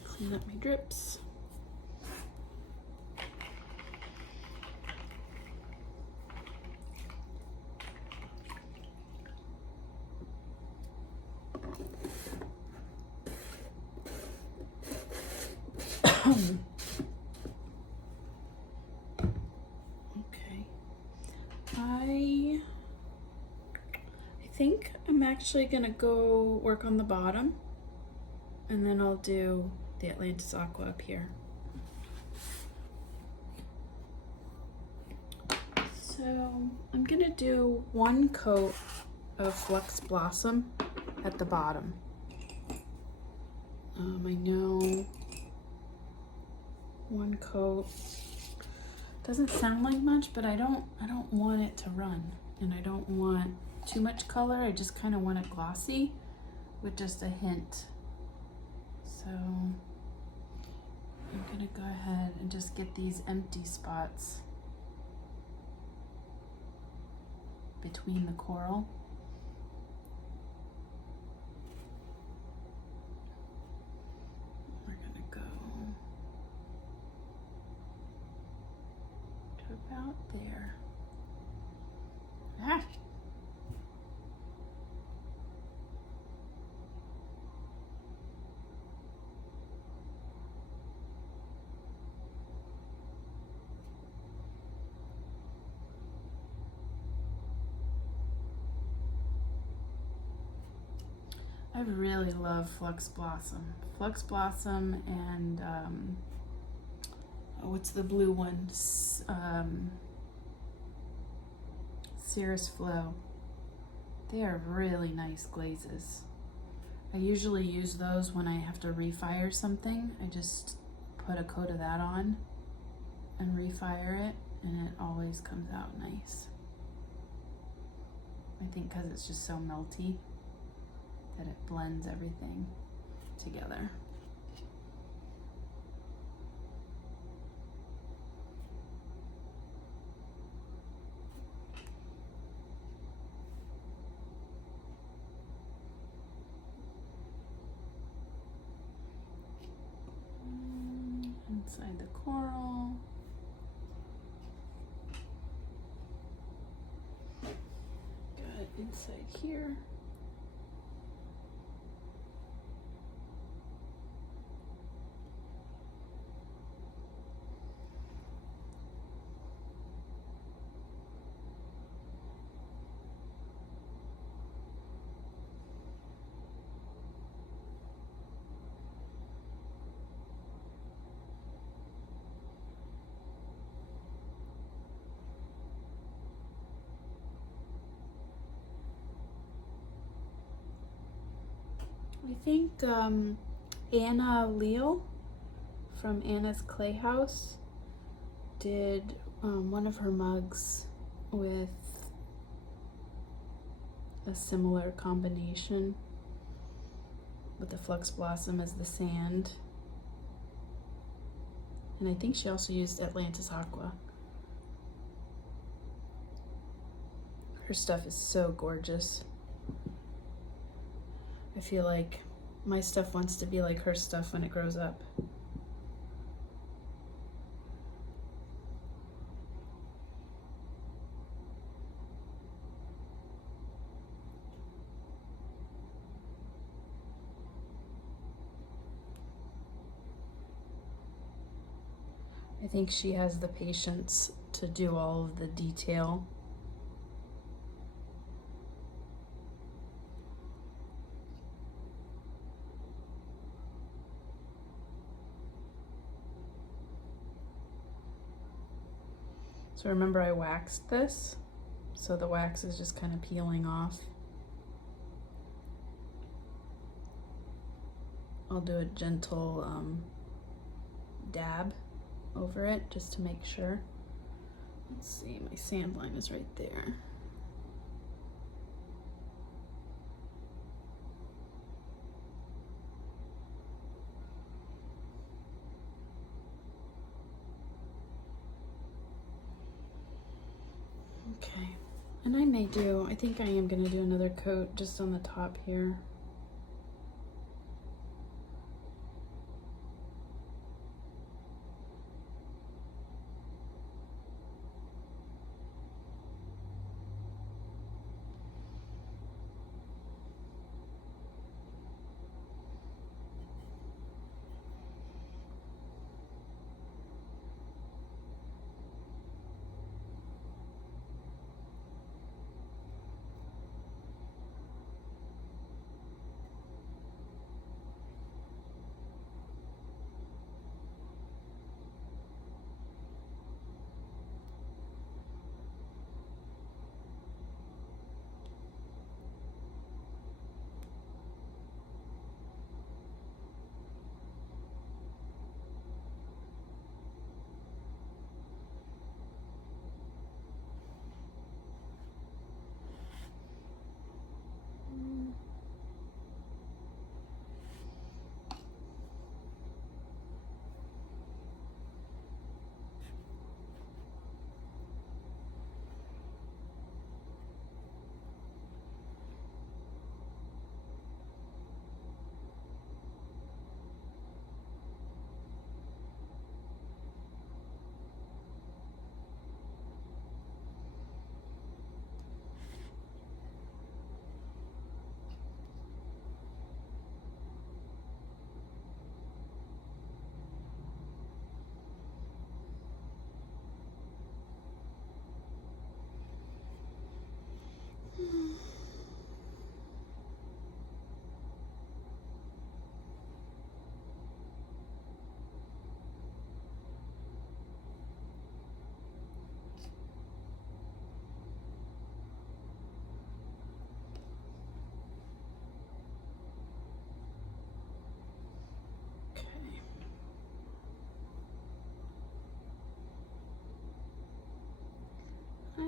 Clean up my drips. Okay, I think I'm actually gonna go work on the bottom and then I'll do the Atlantis Aqua up here. So I'm gonna do one coat of Flux Blossom at the bottom. I know one coat doesn't sound like much, but I don't want it to run, and I don't want too much color. I just kind of want it glossy with just a hint. So I'm gonna go ahead and just get these empty spots between the coral. We're gonna go to about there. Ah. I really love Flux Blossom. Flux Blossom and what's the blue one? Cirrus Flow. They are really nice glazes. I usually use those when I have to refire something. I just put a coat of that on and refire it, and it always comes out nice. I think because it's just so melty that it blends everything together. Inside the coral. Got it inside here. I think Anna Leal from Anna's Clay House did one of her mugs with a similar combination with the Flux Blossom as the sand. And I think she also used Atlantis Aqua. Her stuff is so gorgeous. I feel like my stuff wants to be like her stuff when it grows up. I think she has the patience to do all of the detail. So remember I waxed this, so the wax is just kind of peeling off. I'll do a gentle dab over it just to make sure. Let's see, my sand line is right there. Okay, and I think I am gonna do another coat just on the top here.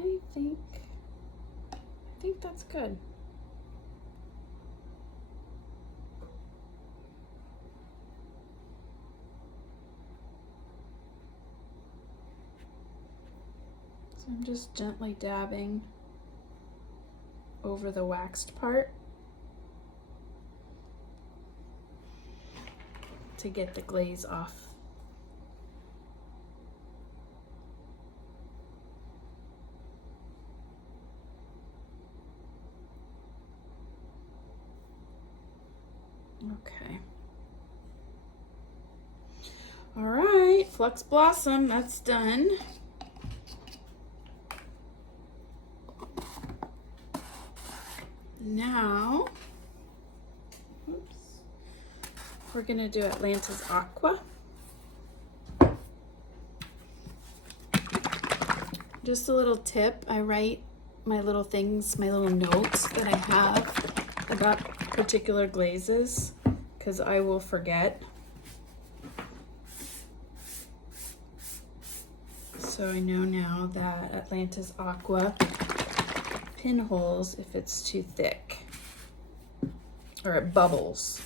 I think that's good. So I'm just gently dabbing over the waxed part to get the glaze off. Okay. All right, Flux Blossom, that's done. Now, oops, we're gonna do Atlantis Aqua. Just a little tip, I write my little things, my little notes that I have about particular glazes, because I will forget. So I know now that Atlantis Aqua pinholes if it's too thick, or it bubbles.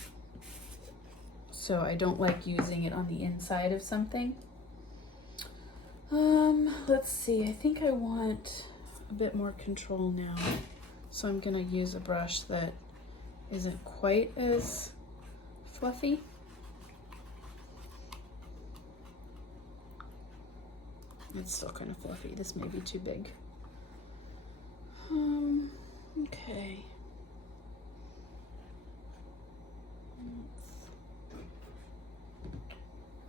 So I don't like using it on the inside of something. Let's see, I think I want a bit more control now. So I'm gonna use a brush that isn't quite as fluffy. It's still kind of fluffy. This may be too big. Okay.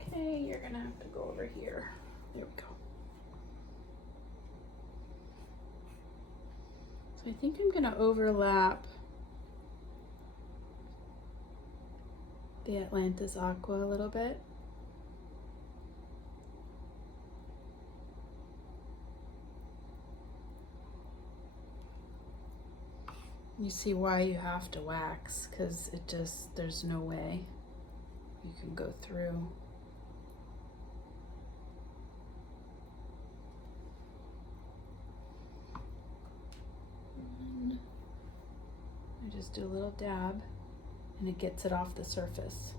Okay, you're gonna have to go over here. There we go. So I think I'm gonna overlap the Atlantis Aqua a little bit. You see why you have to wax, because it just, there's no way you can go through. And I just do a little dab and it gets it off the surface.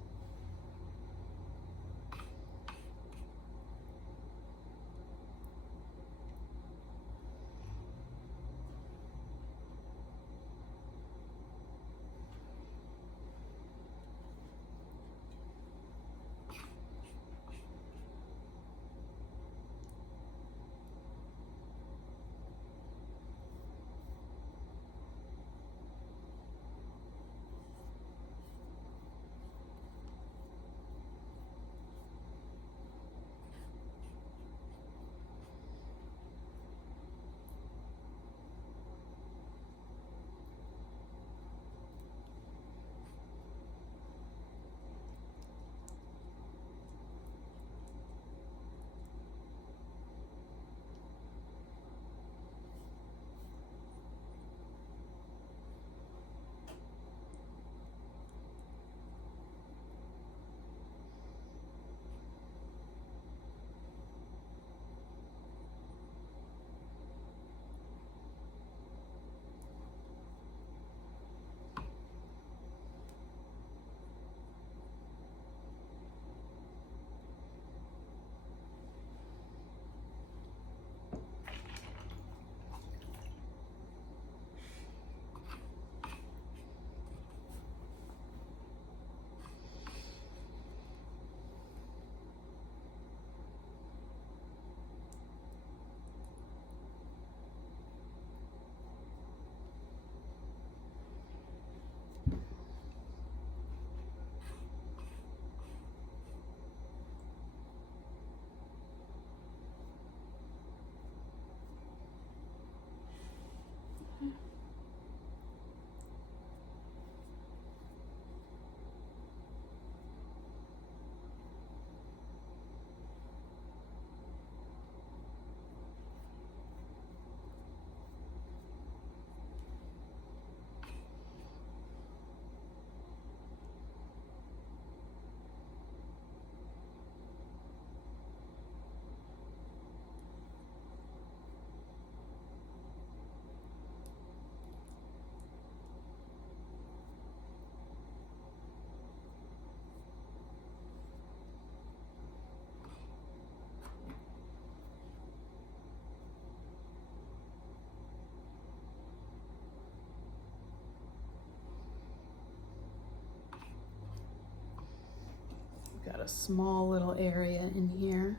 a small little area in here.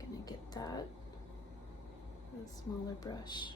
Gonna get that with a smaller brush.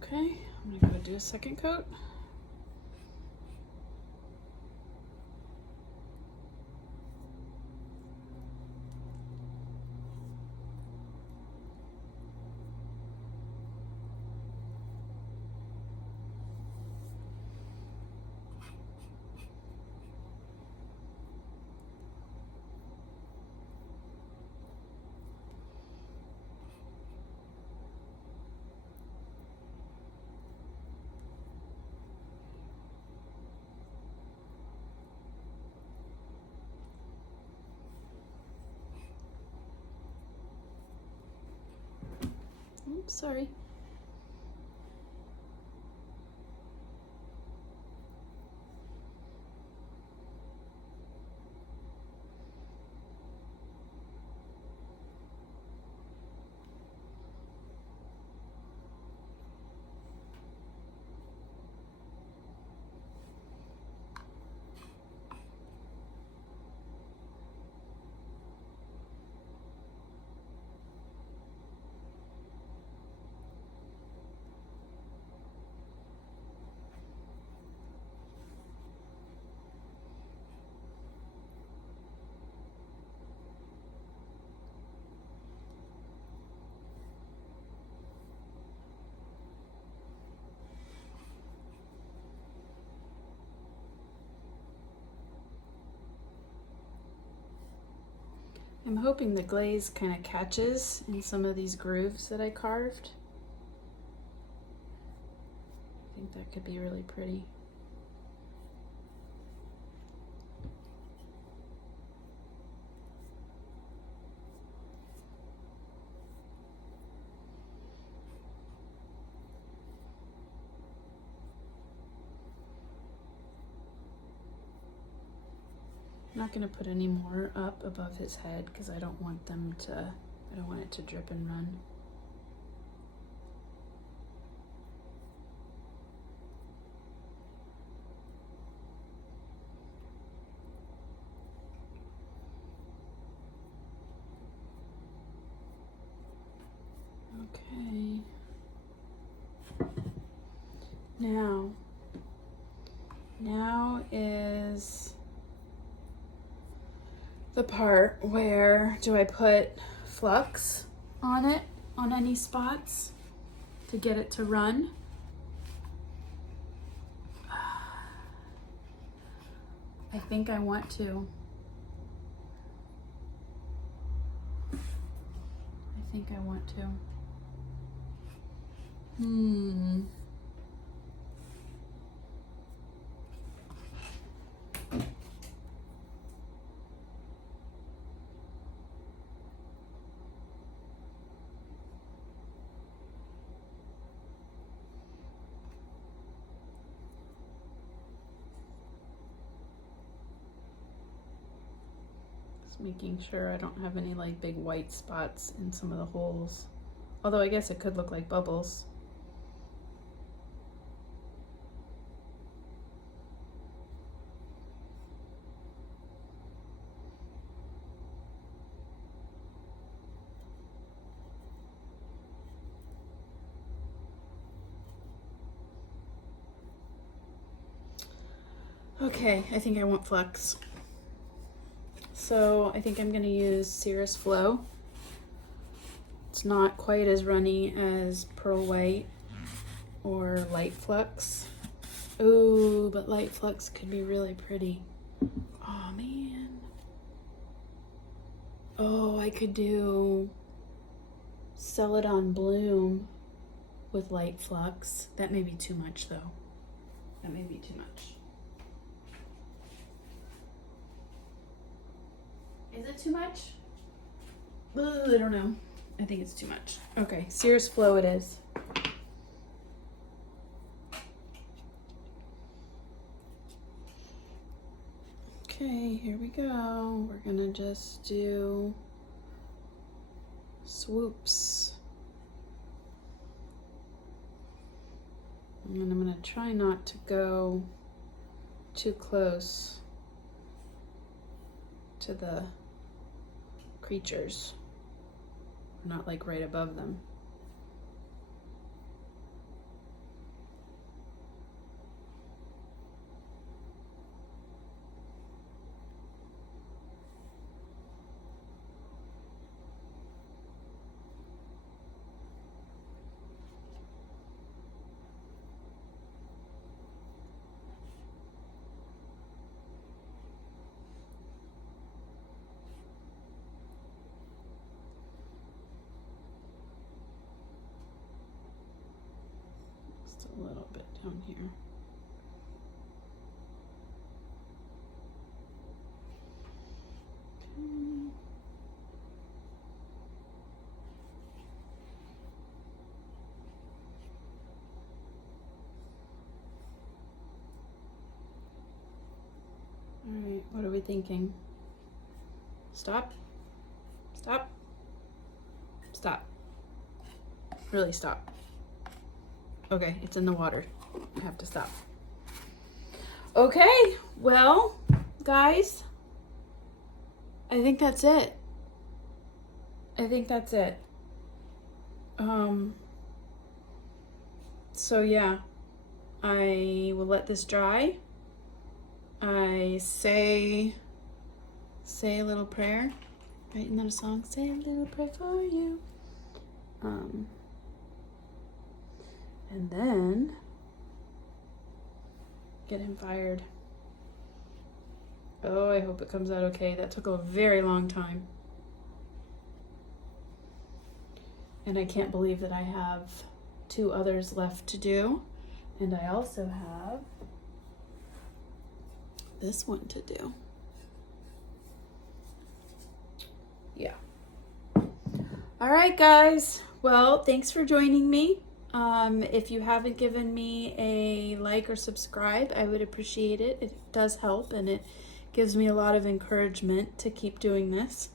Okay, I'm gonna go do a second coat. Oops, sorry. I'm hoping the glaze kind of catches in some of these grooves that I carved. I think that could be really pretty. I'm not going to put any more up above his head because I don't want it to drip and run. Okay. Now is the part where do I put flux on it, on any spots, to get it to run. I think I want to. I think I want to. Making sure I don't have any like big white spots in some of the holes. Although I guess it could look like bubbles. Okay, I think I want flux. So I think I'm going to use Cirrus Flow. It's not quite as runny as Pearl White or Light Flux. Ooh, but Light Flux could be really pretty. Oh man. Oh, I could do Celadon Bloom with Light Flux. That may be too much though. That may be too much. Is it too much? I don't know. I think it's too much. Okay, Cirrus Flow it is. Okay, here we go. We're gonna just do swoops. And I'm gonna try not to go too close to the creatures, not like right above them. A little bit down here. Okay. All right, what are we thinking? Stop? Stop? Stop. Really stop. Okay, it's in the water. I have to stop. Okay, well, guys, I think that's it. I think that's it. So yeah, I will let this dry. I say a little prayer. Right, isn't that a song? Say a little prayer for you. And then get him fired. Oh, I hope it comes out okay. That took a very long time. And I can't believe that I have 2 others left to do. And I also have this one to do. Yeah. All right, guys. Well, thanks for joining me. If you haven't given me a like or subscribe, I would appreciate it. It does help and it gives me a lot of encouragement to keep doing this.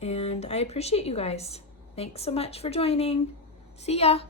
And I appreciate you guys. Thanks so much for joining. See ya.